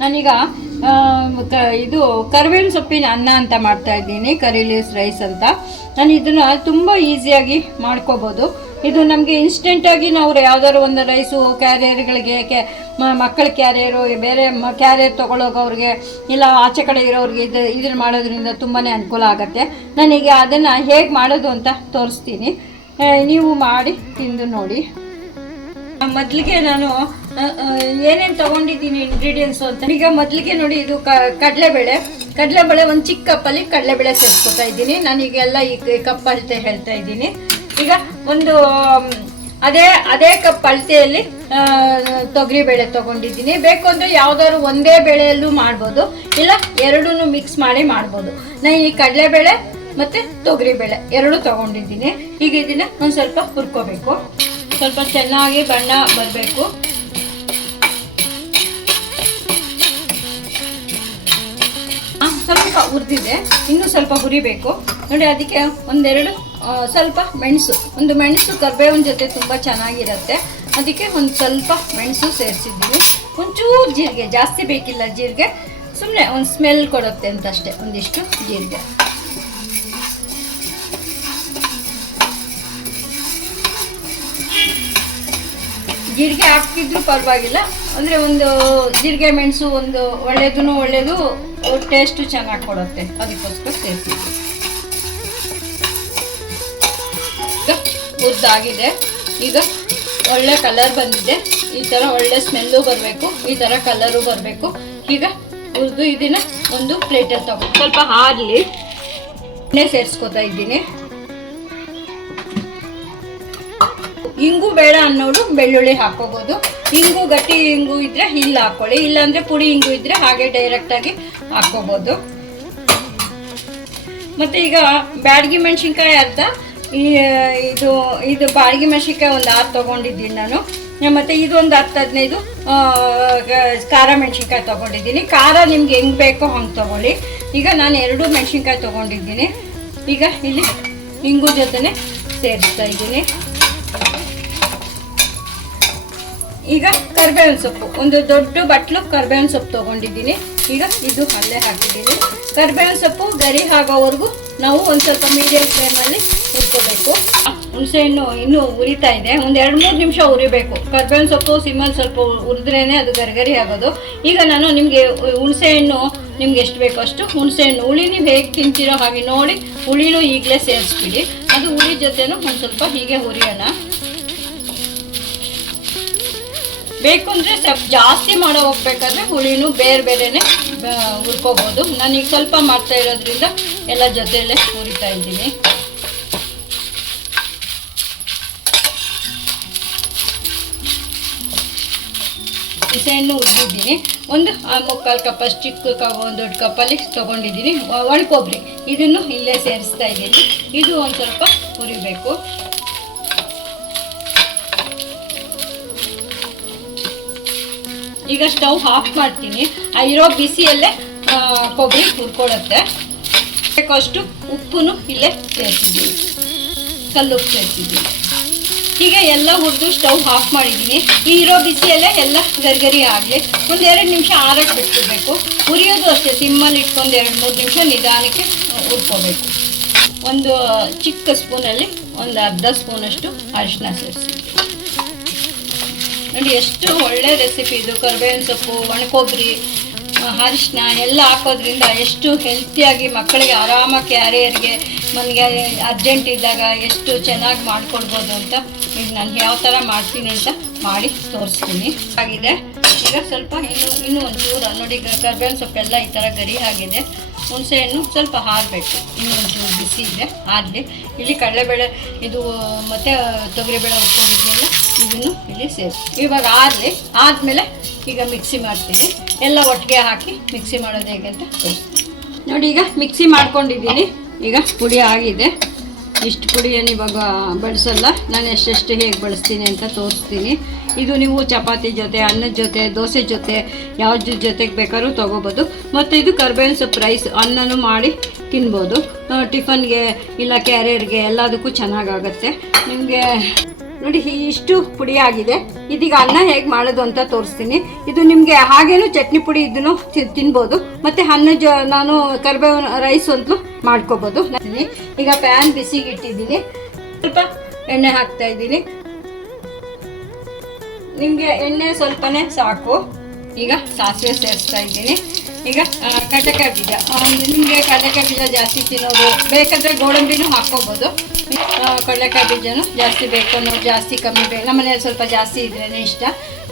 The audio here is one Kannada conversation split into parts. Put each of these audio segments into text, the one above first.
ನಾನೀಗ ಇದು ಕರಿಬೇವಿನ ಸೊಪ್ಪಿನ ಅನ್ನ ಅಂತ ಮಾಡ್ತಾ ಇದ್ದೀನಿ, ಕರಿ ಲೀವ್ಸ್ ರೈಸ್ ಅಂತ. ನಾನು ಇದನ್ನು ತುಂಬ ಈಸಿಯಾಗಿ ಮಾಡ್ಕೋಬೋದು. ಇದು ನಮಗೆ ಇನ್ಸ್ಟೆಂಟಾಗಿ ನಾವು ಯಾವ್ದಾದ್ರು ಒಂದು ರೈಸು ಕ್ಯಾರಿಯರ್ಗಳಿಗೆ ಮಕ್ಕಳ ಕ್ಯಾರಿಯರು, ಬೇರೆ ಕ್ಯಾರಿಯರ್ ತೊಗೊಳೋಗವ್ರಿಗೆ ಇಲ್ಲ ಆಚೆ ಕಡೆ ಇರೋರಿಗೆ ಇದನ್ನು ಮಾಡೋದ್ರಿಂದ ತುಂಬಾ ಅನುಕೂಲ ಆಗುತ್ತೆ. ನಾನೀಗ ಅದನ್ನು ಹೇಗೆ ಮಾಡೋದು ಅಂತ ತೋರಿಸ್ತೀನಿ, ನೀವು ಮಾಡಿ ತಿಂದು ನೋಡಿ. ಮೊದಲಿಗೆ ನಾನು ಏನೇನು ತೊಗೊಂಡಿದ್ದೀನಿ ಇಂಗ್ರೀಡಿಯೆಂಟ್ಸು ಅಂತ ಈಗ ಮೊದಲಿಗೆ ನೋಡಿ, ಇದು ಕಡಲೆಬೇಳೆ ಒಂದು ಚಿಕ್ಕ ಕಪ್ಪಲ್ಲಿ ಕಡಲೆಬೇಳೆ ಸೇರಿಸ್ಕೊತಾ ಇದ್ದೀನಿ. ನಾನೀಗೆಲ್ಲ ಈ ಕಪ್ ಅಳತೆ ಹೇಳ್ತಾ ಇದ್ದೀನಿ. ಈಗ ಒಂದು ಅದೇ ಕಪ್ ಅಳತೆಯಲ್ಲಿ ತೊಗರಿಬೇಳೆ ತೊಗೊಂಡಿದ್ದೀನಿ. ಬೇಕು ಅಂದರೆ ಯಾವುದಾದ್ರು ಒಂದೇ ಬೇಳೆಯಲ್ಲೂ ಮಾಡ್ಬೋದು, ಇಲ್ಲ ಎರಡೂ ಮಿಕ್ಸ್ ಮಾಡಿ ಮಾಡ್ಬೋದು. ನಾನು ಈ ಕಡಲೆಬೇಳೆ ಮತ್ತು ತೊಗರಿಬೇಳೆ ಎರಡೂ ತೊಗೊಂಡಿದ್ದೀನಿ. ಈಗ ಇದನ್ನು ಒಂದು ಸ್ವಲ್ಪ ಹುರ್ಕೋಬೇಕು, ಸ್ವಲ್ಪ ಚೆನ್ನಾಗಿ ಬಣ್ಣ ಬರಬೇಕು. ಸ್ವಲ್ಪ ಹುರಿದಿದೆ, ಇನ್ನೂ ಸ್ವಲ್ಪ ಹುರಿಬೇಕು ನೋಡಿ. ಅದಕ್ಕೆ ಒಂದೆರಡು ಸ್ವಲ್ಪ ಒಂದು ಮೆಣಸು ಕರಿಬೇವಿನ ಜೊತೆ ತುಂಬ ಚೆನ್ನಾಗಿರುತ್ತೆ. ಅದಕ್ಕೆ ಒಂದು ಸ್ವಲ್ಪ ಮೆಣಸು ಸೇರಿಸಿದ್ದೀನಿ. ಒಂಚೂರು ಜೀರಿಗೆ, ಜಾಸ್ತಿ ಬೇಕಿಲ್ಲ ಜೀರಿಗೆ, ಸುಮ್ಮನೆ ಒಂದು ಸ್ಮೆಲ್ ಕೊಡುತ್ತೆ ಅಂತ ಅಷ್ಟೇ. ಒಂದಿಷ್ಟು ಜೀರಿಗೆ, ಜೀರಿಗೆ ಹಾಕ್ತಿದ್ರು ಪರವಾಗಿಲ್ಲ, ಅಂದರೆ ಒಂದು ಜೀರಿಗೆ ಮೆಣಸು ಒಂದು ಒಳ್ಳೆಯದು ಟೇಸ್ಟು ಚೆನ್ನಾಗಿ ಕೊಡುತ್ತೆ, ಅದಕ್ಕೋಸ್ಕರ ಸೇರಿಸಿದ್ವಿ. ಈಗ ಹುರಿದಾಗಿದೆ, ಈಗ ಒಳ್ಳೆ ಕಲರ್ ಬಂದಿದೆ. ಈ ಥರ ಒಳ್ಳೆ ಸ್ಮೆಲ್ಲು ಬರಬೇಕು, ಈ ಥರ ಕಲರು ಬರಬೇಕು. ಈಗ ಹುರಿದು ಇದನ್ನು ಒಂದು ಪ್ಲೇಟಲ್ಲಿ ತಗೊಂಡು ಸ್ವಲ್ಪ ಹಾರಲಿ, ಎಣ್ಣೆ ಸೇರಿಸ್ಕೊತಾ ಇದ್ದೀನಿ. ಇಂಗು ಬೇಡ ಅನ್ನೋರು ಬೆಳ್ಳುಳ್ಳಿ ಹಾಕೋಬೋದು. ಇಂಗು ಗಟ್ಟಿ ಇಂಗು ಇದ್ರೆ ಇಲ್ಲ ಹಾಕೊಳ್ಳಿ, ಇಲ್ಲಾಂದ್ರೆ ಪುಡಿ ಇಂಗು ಇದ್ರೆ ಹಾಗೆ ಡೈರೆಕ್ಟಾಗಿ ಹಾಕೋಬೋದು. ಮತ್ತು ಈಗ ಬ್ಯಾಡಗಿ ಮೆಣಸಿನ್ಕಾಯಿ ಅರ್ಧ, ಇದು ಬ್ಯಾಡಗಿ ಮೆಣಸಿನ್ಕಾಯಿ ಒಂದು 6 ತೊಗೊಂಡಿದ್ದೀನಿ ನಾನು. ಮತ್ತು ಇದು ಒಂದು 10-15 ಖಾರ ಮೆಣಸಿನ್ಕಾಯಿ ತೊಗೊಂಡಿದ್ದೀನಿ. ಖಾರ ನಿಮ್ಗೆ ಹೆಂಗೆ ಬೇಕೋ ಹಂಗೆ ತೊಗೊಳ್ಳಿ. ಈಗ ನಾನು 2 ಮೆಣಸಿನ್ಕಾಯಿ ತೊಗೊಂಡಿದ್ದೀನಿ. ಈಗ ಇಲ್ಲಿ ಇಂಗು ಜೊತೆನೆ ಸೇರಿಸ್ತಾ ಇದ್ದೀನಿ. ಈಗ ಕರಿಬೇವಿನ ಸೊಪ್ಪು, ಒಂದು ದೊಡ್ಡ ಬಟ್ಲು ಕರಿಬೇವಿನ ಸೊಪ್ಪು ತೊಗೊಂಡಿದ್ದೀನಿ. ಈಗ ಇದು ಅಲ್ಲೇ ಹಾಕಿದ್ದೀನಿ. ಕರಿಬೇವಿನ ಸೊಪ್ಪು ಗರಿ ಆಗೋವರೆಗೂ ನಾವು ಒಂದು ಸ್ವಲ್ಪ ಮೀಡಿಯಮ್ ಫ್ಲೇಮಲ್ಲಿ ಹುರ್ಕೋಬೇಕು. ಹುಣಸೆಹಣ್ಣು ಇನ್ನೂ ಉರಿತಾ ಇದೆ, ಒಂದು 2-3 ನಿಮಿಷ ಉರಿಬೇಕು. ಕರಿಬೇವಿನ ಸೊಪ್ಪು ಸಿಮ್ಮಲ್ಲಿ ಸ್ವಲ್ಪ ಹುರಿದ್ರೇ ಅದು ಗರಿ ಆಗೋದು. ಈಗ ನಾನು ನಿಮಗೆ ಹುಣಸೆಹಣ್ಣು ನಿಮ್ಗೆ ಎಷ್ಟು ಬೇಕೋ ಅಷ್ಟು ಹುಣಸೆಹಣ್ಣು, ಹುಳಿ ನೀವು ಹೇಗೆ ತಿಂತೀರೋ ಹಾಗೆ ನೋಡಿ ಹುಳಿನೂ ಈಗಲೇ ಸೇರಿಸ್ಬಿಡಿ. ಅದು ಹುಳಿ ಜೊತೆನೂ ಒಂದು ಸ್ವಲ್ಪ ಹೀಗೆ ಹುರಿಯೋಣ. ಬೇಕು ಅಂದರೆ ಸ್ವಲ್ಪ ಜಾಸ್ತಿ ಮಾಡೋ ಹೋಗ್ಬೇಕಾದ್ರೆ ಹುಳಿನೂ ಬೇರೆನೇ ಹುರ್ಕೋಬೋದು. ನಾನೀಗ ಸ್ವಲ್ಪ ಮಾಡ್ತಾ ಇರೋದ್ರಿಂದ ಎಲ್ಲ ಜೊತೆಯಲ್ಲೇ ಹುರಿತಾ ಇದ್ದೀನಿ. ಹುಣಸೆಹಣ್ಣು ಹುರಿದಿದ್ದೀನಿ. ಒಂದು 3/4 ಕಪ್ಪಷ್ಟು ಚಿಕ್ಕ ಒಂದು ದೊಡ್ಡ ಕಪ್ಪಲ್ಲಿ ತೊಗೊಂಡಿದ್ದೀನಿ. ಒಣ ಕೊಬ್ಬರಿ ಇದನ್ನು ಇಲ್ಲೇ ಸೇರಿಸ್ತಾ ಇದ್ದೀನಿ. ಇದು ಒಂದು ಸ್ವಲ್ಪ ಹುರಿಬೇಕು. ಈಗ ಸ್ಟವ್ ಆಫ್ ಮಾಡ್ತೀನಿ. ಇರೋ ಬಿಸಿಯಲ್ಲೇ ಕೊಬ್ಬರಿ ಹುರ್ಕೊಳ್ಳುತ್ತೆ. ಬೇಕಷ್ಟು ಉಪ್ಪು ಇಲ್ಲೇ ಸೇರಿಸಿದ್ದೀನಿ, ಕಲ್ಲುಪ್ಪು ಸೇರಿಸಿದ್ದೀನಿ. ಈಗ ಎಲ್ಲ ಹುರಿದು ಸ್ಟವ್ ಆಫ್ ಮಾಡಿದ್ದೀನಿ. ಈ ಇರೋ ಬಿಸಿಯಲ್ಲೇ ಎಲ್ಲ ಗರಿಗರಿ ಆಗಲಿ. ಒಂದು 2 ನಿಮಿಷ ಆರಕ್ಕೆ ಬಿಟ್ಬಿಡ್ಬೇಕು. ಹುರಿಯೋದು ಅಷ್ಟೇ, ಸಿಮ್ಮಲ್ಲಿ ಇಟ್ಕೊಂಡು 2-3 ನಿಮಿಷ ನಿಧಾನಕ್ಕೆ ಹುರ್ಕೋಬೇಕು. ಒಂದು ಚಿಕ್ಕ ಸ್ಪೂನಲ್ಲಿ ಒಂದು ಅರ್ಧ ಸ್ಪೂನಷ್ಟು ಅರಿಶಿನ ಸೇರಿಸಿ ನೋಡಿ. ಎಷ್ಟು ಒಳ್ಳೆ ರೆಸಿಪಿ ಇದು. ಕರಿಬೇವಿನ ಸೊಪ್ಪು, ಒಣಕೊಬ್ಬರಿ, ಅರಿಶಿನ ಎಲ್ಲ ಹಾಕೋದ್ರಿಂದ ಎಷ್ಟು ಹೆಲ್ತಿಯಾಗಿ ಮಕ್ಕಳಿಗೆ ಆರಾಮಾಗಿ ಕ್ಯಾರಿಯರ್ಗೆ ನನಗೆ ಅರ್ಜೆಂಟ್ ಇದ್ದಾಗ ಎಷ್ಟು ಚೆನ್ನಾಗಿ ಮಾಡ್ಕೊಡ್ಬೋದು ಅಂತ ಈಗ ನಾನು ಯಾವ ಥರ ಮಾಡ್ತೀನಿ ಅಂತ ಮಾಡಿ ತೋರಿಸ್ತೀನಿ. ಆಗಿದೆ. ಈಗ ಸ್ವಲ್ಪ ಇನ್ನೂ ಒಂಚೂರು ನೋಡಿ, ಕರಿಬೇವಿನ ಸೊಪ್ಪೆಲ್ಲ ಈ ಥರ ಗರಿ ಆಗಿದೆ. ಹುಣಸೆಹಣ್ಣು ಸ್ವಲ್ಪ ಹಾರಬೇಕು, ಇನ್ನೂ ಒಂಚೂರು ಬಿಸಿ ಇದೆ, ಆರಲಿ. ಇಲ್ಲಿ ಕಡಲೆಬೇಳೆ ಇದು ಮತ್ತು ತೊಗರಿಬೇಳೆ ಉಟ್ಕೊಂಡಿದ್ನೆಲ್ಲ ಇದನ್ನು ಇಲ್ಲಿ ಸೇರಿಸಿ ಇವಾಗ ಆರಲಿ. ಆದಮೇಲೆ ಈಗ ಮಿಕ್ಸಿ ಮಾಡ್ತೀನಿ. ಎಲ್ಲ ಒಟ್ಟಿಗೆ ಹಾಕಿ ಮಿಕ್ಸಿ ಮಾಡೋದು ಹೇಗೆ ಅಂತ ತೋರಿಸ್ತೀನಿ ನೋಡಿ. ಈಗ ಮಿಕ್ಸಿ ಮಾಡ್ಕೊಂಡಿದ್ದೀನಿ. ಈಗ ಪುಡಿ ಆಗಿದೆ. ಇಷ್ಟು ಪುಡಿಯನ್ನು ಇವಾಗ ಬಳಸಲ್ಲ, ನಾನು ಎಷ್ಟೆಷ್ಟು ಹೇಗೆ ಬಳಸ್ತೀನಿ ಅಂತ ತೋರಿಸ್ತೀನಿ. ಇದು ನೀವು ಚಪಾತಿ ಜೊತೆ, ಅನ್ನದ ಜೊತೆ, ದೋಸೆ ಜೊತೆ, ಯಾವ್ದು ಜೊತೆಗೆ ಬೇಕಾದ್ರೂ ತೊಗೋಬೋದು. ಮತ್ತು ಇದು ಕರಿಬೇವಿನ ಸೊಪ್ಪು ರೈಸ್ ಅನ್ನನೂ ಮಾಡಿ ತಿನ್ಬೋದು. ಟಿಫನ್ಗೆ ಇಲ್ಲ ಕ್ಯಾರಿಯರ್ಗೆ ಎಲ್ಲದಕ್ಕೂ ಚೆನ್ನಾಗಾಗತ್ತೆ. ನಿಮಗೆ ನೋಡಿ ಇಷ್ಟು ಪುಡಿ ಆಗಿದೆ. ಇದೀಗ ಅನ್ನ ಹೇಗೆ ಮಾಡೋದು ಅಂತ ತೋರಿಸ್ತೀನಿ. ಇದು ನಿಮಗೆ ಹಾಗೇನು ಚಟ್ನಿ ಪುಡಿ ಇದನ್ನು ತಿನ್ಬೋದು, ಮತ್ತು ನಾನು ಕರಿಬೇವು ರೈಸ್ ಅಂತಲೂ ಮಾಡ್ಕೋಬೋದು. ಈಗ ಪ್ಯಾನ್ ಬಿಸಿಗೆ ಇಟ್ಟಿದ್ದೀನಿ, ಸ್ವಲ್ಪ ಎಣ್ಣೆ ಹಾಕ್ತಾ ಇದ್ದೀನಿ. ನಿಮಗೆ ಎಣ್ಣೆ ಸ್ವಲ್ಪನೇ ಸಾಕು. ಈಗ ಸಾಸಿವೆ ಸೇರಿಸ್ತಾ ಇದ್ದೀನಿ. ಈಗ ಕಡಲೆಕಾಯಿ ಬೀಜ, ನಿಮಗೆ ಕಡಲೆಕಾಯಿ ಬೀಜ ಜಾಸ್ತಿ ತಿನ್ನೋದು ಬೇಕಾದರೆ ಗೋಡಂಬಿನೂ ಹಾಕ್ಕೋಬೋದು. ಕಡಲೆಕಾಯಿ ಬೀಜನೂ ಜಾಸ್ತಿ ಬೇಕು ಅನ್ನೋದು ಜಾಸ್ತಿ ಕಮ್ಮಿ ಬೇಕು, ನಮ್ಮ ಮನೇಲಿ ಸ್ವಲ್ಪ ಜಾಸ್ತಿ ಇದ್ರೇ ಇಷ್ಟ,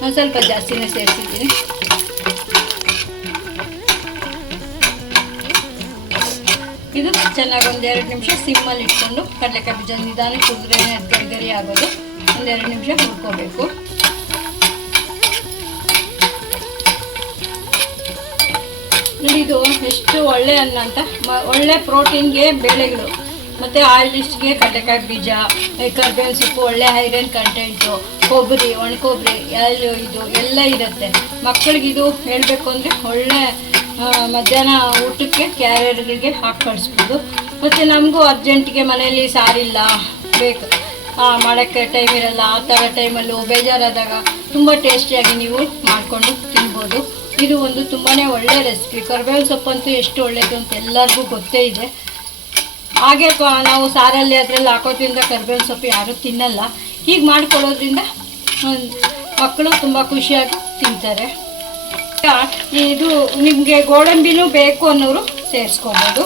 ನಾನು ಸ್ವಲ್ಪ ಜಾಸ್ತಿನೇ ಸೇರಿಸಿದ್ದೀನಿ. ಇದು ಚೆನ್ನಾಗಿ 1-2 ನಿಮಿಷ ಸಿಮ್ಮಲ್ಲಿ ಇಟ್ಕೊಂಡು ಕಡಲೆಕಾಯಿ ಬೀಜ ನಿಧಾನಕ್ಕೆ ಕುದ್ರೆ ಗರಿ ಆಗೋದು 1-2 ನಿಮಿಷ ಹುರ್ಕೋಬೇಕು. ನೋಡಿ ಇದು ಎಷ್ಟು ಒಳ್ಳೆ ಅನ್ನ ಅಂತ, ಒಳ್ಳೆ ಪ್ರೋಟೀನ್ಗೆ ಬೇಳೆಗಳು ಮತ್ತು ಆಯಿಲಿಸ್ಟ್ಗೆ ಕಡಲೆಕಾಯಿ ಬೀಜ, ಕರಿಬೇವಿನ ಸೊಪ್ಪು, ಒಳ್ಳೆ ಐರನ್ ಕಂಟೆಂಟು, ಕೊಬ್ಬರಿ, ಒಣಕೊಬ್ಬರಿ, ಎಳ್ಳು ಇದು ಎಲ್ಲ ಇರುತ್ತೆ. ಮಕ್ಕಳಿಗಿದು ಹೇಳಬೇಕು ಅಂದರೆ ಒಳ್ಳೆ ಮಧ್ಯಾಹ್ನ ಊಟಕ್ಕೆ ಕ್ಯಾರಿಯರ್ಗಳಿಗೆ ಹಾಕಿ ಕಳಿಸ್ಬೋದು. ಮತ್ತು ನಮಗೂ ಅರ್ಜೆಂಟಿಗೆ ಮನೆಯಲ್ಲಿ ಸಾರಿಲ್ಲ ಬೇಕು ಮಾಡೋಕ್ಕೆ ಟೈಮ್ ಇರಲ್ಲ, ಆ ಥರ ಟೈಮಲ್ಲೂ ಬೇಜಾರಾದಾಗ ತುಂಬ ಟೇಸ್ಟಿಯಾಗಿ ನೀವು ಮಾಡಿಕೊಂಡು ತಿನ್ಬೋದು. ಇದು ಒಂದು ತುಂಬಾ ಒಳ್ಳೆ ರೆಸಿಪಿ. ಕರಿಬೇವಿನ ಸೊಪ್ಪಂತೂ ಎಷ್ಟು ಒಳ್ಳೆಯದು ಅಂತ ಎಲ್ಲರಿಗೂ ಗೊತ್ತೇ ಇದೆ. ಹಾಗೆ ನಾವು ಸಾರಲ್ಲಿ ಅದರಲ್ಲಿ ಹಾಕೋದ್ರಿಂದ ಕರಿಬೇವಿನ ಸೊಪ್ಪು ಯಾರೂ ತಿನ್ನಲ್ಲ. ಹೀಗೆ ಮಾಡಿಕೊಡೋದ್ರಿಂದ ಮಕ್ಕಳು ತುಂಬ ಖುಷಿಯಾಗಿ ತಿಂತಾರೆ. ಇದು ನಿಮಗೆ ಗೋಡಂಬಿನೂ ಬೇಕು ಅನ್ನೋರು ಸೇರಿಸ್ಕೊಬೋದು,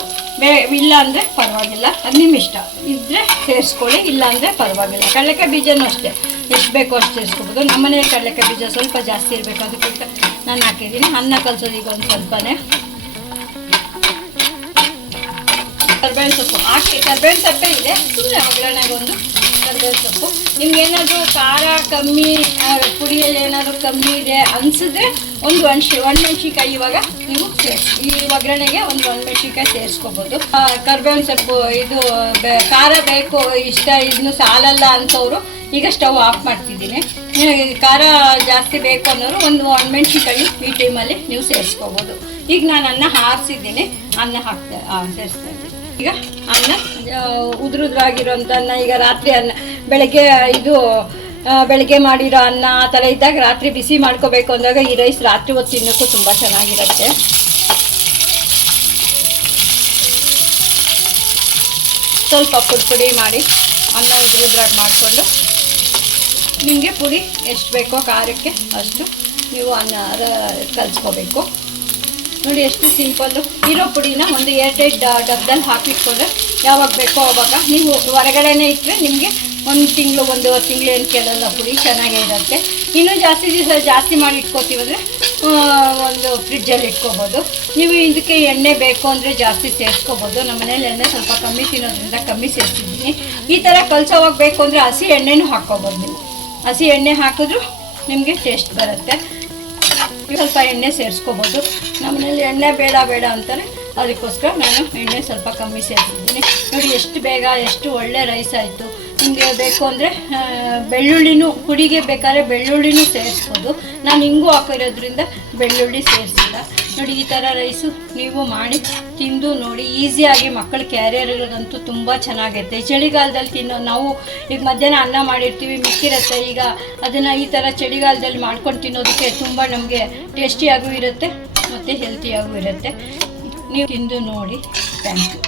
ಇಲ್ಲ ಅಂದರೆ ಪರವಾಗಿಲ್ಲ, ಅದು ನಿಮ್ಮ ಇಷ್ಟ. ಇದ್ದರೆ ಸೇರಿಸ್ಕೊಳ್ಳಿ, ಇಲ್ಲ ಅಂದರೆ ಪರವಾಗಿಲ್ಲ. ಕಡಲೆಕಾಯಿ ಬೀಜನೂ ಅಷ್ಟೇ, ಎಷ್ಟು ಬೇಕೋ ಅಷ್ಟು ಸೇರಿಸ್ಕೊಬೋದು. ನಮ್ಮನೇಲಿ ಕಡಲೆಕಾಯಿ ಬೀಜ ಸ್ವಲ್ಪ ಜಾಸ್ತಿ ಇರಬೇಕು, ಅದಕ್ಕಿಂತ ನಾನು ಹಾಕಿದ್ದೀನಿ. ಅನ್ನ ಕಲಸೋದು ಈಗ ಒಂದು ಸ್ವಲ್ಪನೇ ಕರಿಬೇವಿನ ಸೊಪ್ಪು ಹಾಕಿ, ಕರಿಬೇವಿನ ಸೊಪ್ಪೇ ಇದೆ, ಸುಮ್ಮನೆ ಒಗ್ಗರಣೆಗೆ ಒಂದು ಕರಿಬೇವಿನ ಸೊಪ್ಪು. ನಿಮ್ಗೇನಾದರೂ ಖಾರ ಕಮ್ಮಿ, ಪುಡಿಯಲ್ಲಿ ಏನಾದರೂ ಕಮ್ಮಿ ಇದೆ ಅನಿಸಿದ್ರೆ ಒಂದು ಒಣಮೆಣ್ಸಿಕಾಯಿ ಇವಾಗ ನೀವು ಈ ಒಗ್ಗರಣೆಗೆ ಒಂದು ಒಣಮೆಣ್ಸಿಕಾಯಿ ಸೇರಿಸ್ಕೋಬೋದು. ಕರಿಬೇವಿನ ಸೊಪ್ಪು ಇದು ಖಾರ ಬೇಕು, ಇಷ್ಟ ಇದನ್ನು ಸಾಲಲ್ಲ ಅಂತವರು ಈಗ ಸ್ಟವ್ ಆಫ್ ಮಾಡ್ತಿದ್ದೀನಿ. ಖಾರ ಜಾಸ್ತಿ ಬೇಕು ಅನ್ನೋರು ಒಂದು ಒಣಮೆಣ್ಸಿಕಾಯಿ ಈ ಟೈಮಲ್ಲಿ ನೀವು ಸೇರಿಸ್ಕೋಬೋದು. ಈಗ ನಾನು ಅನ್ನ ಹಾರಿಸಿದ್ದೀನಿ, ಅನ್ನ ಸೇರಿಸ್ತಾ ಇದ್ದೀನಿ. ಈಗ ಅನ್ನ ಉದುರುದ್ರಾಗಿರೋಂಥ ಅನ್ನ, ಈಗ ರಾತ್ರಿ ಅನ್ನ ಬೆಳಗ್ಗೆ ಮಾಡಿರೋ ಅನ್ನ ಆ ಥರ ಇದ್ದಾಗ ರಾತ್ರಿ ಬಿಸಿ ಮಾಡ್ಕೋಬೇಕು ಅಂದಾಗ ಈ ರೈಸ್ ರಾತ್ರಿ ಹೊತ್ತು ತಿನ್ನೋಕ್ಕೂ ತುಂಬ ಚೆನ್ನಾಗಿರುತ್ತೆ. ಸ್ವಲ್ಪ ಪುಡಿ ಮಾಡಿ ಅನ್ನ ಉದುರುದ್ರಾಗಿ ಮಾಡಿಕೊಂಡು ನಿಮಗೆ ಪುಡಿ ಎಷ್ಟು ಬೇಕೋ ಖಾರಕ್ಕೆ ಅಷ್ಟು ನೀವು ಅನ್ನ ಕಲಿಸ್ಕೋಬೇಕು. ನೋಡಿ ಎಷ್ಟು ಸಿಂಪಲ್ಲು. ಇರೋ ಪುಡಿನ ಒಂದು ಏರ್ಟೈಟ್ ಡಬ್ಬದಲ್ಲಿ ಹಾಕಿಟ್ಕೊಂಡ್ರೆ ಯಾವಾಗ ಬೇಕೋ ಆವಾಗ ನೀವು ಹೊರಗಡೆನೇ ಇಟ್ಟರೆ ನಿಮಗೆ 1 ತಿಂಗಳು 1.5 ತಿಂಗಳು ಏನು ಕೇಳಲ್ಲ, ಪುಡಿ ಚೆನ್ನಾಗೇ ಇರುತ್ತೆ. ಇನ್ನೂ ಜಾಸ್ತಿ ದಿವಸ ಜಾಸ್ತಿ ಮಾಡಿ ಇಟ್ಕೋತೀವಂದರೆ ಒಂದು ಫ್ರಿಜ್ಜಲ್ಲಿ ಇಟ್ಕೋಬೋದು. ನೀವು ಇದಕ್ಕೆ ಎಣ್ಣೆ ಬೇಕು ಅಂದರೆ ಜಾಸ್ತಿ ಸೇರಿಸ್ಕೋಬೋದು. ನಮ್ಮ ಮನೇಲಿ ಎಣ್ಣೆ ಸ್ವಲ್ಪ ಕಮ್ಮಿ ತಿನ್ನೋದ್ರಿಂದ ಕಮ್ಮಿ ಸೇರಿಸಿದ್ದೀನಿ. ಈ ಥರ ಕಲಸೋವಾಗ ಬೇಕು ಅಂದರೆ ಹಸಿ ಎಣ್ಣೆನೂ ಹಾಕ್ಕೋಬೋದು. ನೀವು ಹಸಿ ಎಣ್ಣೆ ಹಾಕಿದ್ರೂ ನಿಮಗೆ ಟೇಸ್ಟ್ ಬರುತ್ತೆ. ಸ್ವಲ್ಪ ಎಣ್ಣೆ ಸೇರಿಸ್ಕೋಬೋದು. ನಮ್ಮನೇಲಿ ಎಣ್ಣೆ ಬೇಡ ಅಂತಾರೆ, ಅದಕ್ಕೋಸ್ಕರ ನಾನು ಎಣ್ಣೆ ಸ್ವಲ್ಪ ಕಮ್ಮಿ ಸೇರಿಸಿದ್ದೀನಿ. ನೋಡಿ ಎಷ್ಟು ಬೇಗ ಎಷ್ಟು ಒಳ್ಳೆ ರೈಸ್ ಆಯಿತು. ನಿಮಗೆ ಬೇಕು ಅಂದರೆ ಬೆಳ್ಳುಳ್ಳಿನೂ ಪುಡಿಗೆ ಬೇಕಾದ್ರೆ ಬೆಳ್ಳುಳ್ಳಿನೂ ಸೇರಿಸ್ಬೋದು. ನಾನು ಹಿಂಗೂ ಹಾಕಿರೋದ್ರಿಂದ ಬೆಳ್ಳುಳ್ಳಿ ಸೇರಿಸಿಲ್ಲ. ನೋಡಿ ಈ ಥರ ರೈಸು ನೀವು ಮಾಡಿ ತಿಂದು ನೋಡಿ. ಈಸಿಯಾಗಿ ಮಕ್ಕಳ ಕ್ಯಾರಿಯರ್ಗಂತೂ ತುಂಬ ಚೆನ್ನಾಗೈತೆ. ಚಳಿಗಾಲದಲ್ಲಿ ನಾವು ಈಗ ಮಧ್ಯಾಹ್ನ ಅನ್ನ ಮಾಡಿರ್ತೀವಿ ಮಿಕ್ಕಿರುತ್ತೆ, ಈಗ ಅದನ್ನು ಈ ಥರ ಚಳಿಗಾಲದಲ್ಲಿ ಮಾಡ್ಕೊಂಡು ತಿನ್ನೋದಕ್ಕೆ ತುಂಬ ನಮಗೆ ಟೇಸ್ಟಿಯಾಗೂ ಇರುತ್ತೆ ಮತ್ತು ಹೆಲ್ತಿಯಾಗೂ ಇರುತ್ತೆ. ನೀವು ತಿಂದು ನೋಡಿ. Thank you.